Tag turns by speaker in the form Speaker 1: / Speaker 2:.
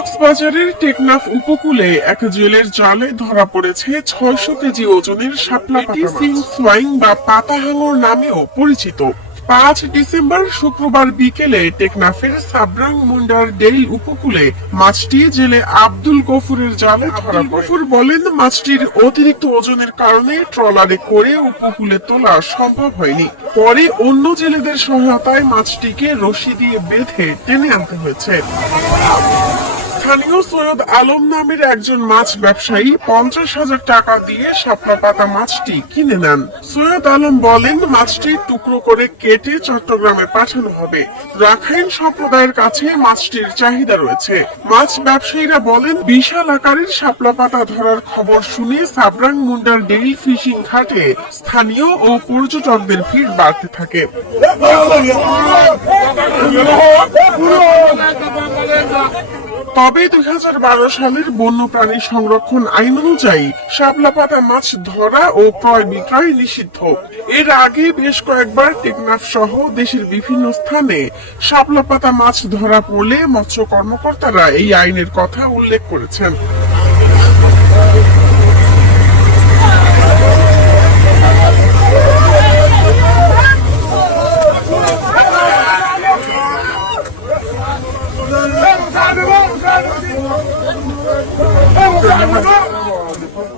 Speaker 1: কক্সবাজারের টেকনাফ উপকূলে এক জেলের জালে ধরা পড়েছে ছয়শো কেজি ওজনের শাপলা সোয়াইং বা পাতা হাঙর নামেও পরিচিত। পাঁচ ডিসেম্বর শুক্রবার বিকেলে টেকনাফের সাবরাং মুন্ডার ডেইল উপকূলে মাছটি জেলে আব্দুল গফুরের জালে ধরা গফুর বলেন মাছটির অতিরিক্ত ওজনের কারণে ট্রলারে করে উপকূলে তোলা সম্ভব হয়নি। পরে অন্য জেলেদের সহায়তায় মাছটিকে রশি দিয়ে বেঁধে টেনে আনতে হয়েছে। স্থানীয় সৈয়দ আলম নামের একজন মাছ ব্যবসায়ী পঞ্চাশ হাজার টাকা দিয়ে শাপলা পাতা মাছটি কিনে নেন। সৈয়দ আলম বলেন, মাছটি টুকরো করে কেটে চট্টগ্রামে পাঠানো হবে। রাখাইন সম্প্রদায়ের কাছে মাছটির চাহিদা রয়েছে। মাছ ব্যবসায়ীরা বলেন, বিশাল আকারের শাপলা পাতা ধরার খবর শুনে সাবরাং মুন্ডার ডেইল ফিশিং ঘাটে স্থানীয় ও পর্যটকদের ভিড় বাড়তে থাকে। তবে দুই হাজার সালের বন্যপ্রাণী সংরক্ষণ আইন অনুযায়ী শাপলা পাতা মাছ ধরা ও ক্রয় বিক্রয় নিষিদ্ধ। এর আগে বেশ কয়েকবার টেকনাফ সহ দেশের বিভিন্ন স্থানে শাপলা পাতা মাছ ধরা পড়লে মৎস্য কর্মকর্তারা এই আইনের কথা উল্লেখ করেছেন। Oh mon dieu,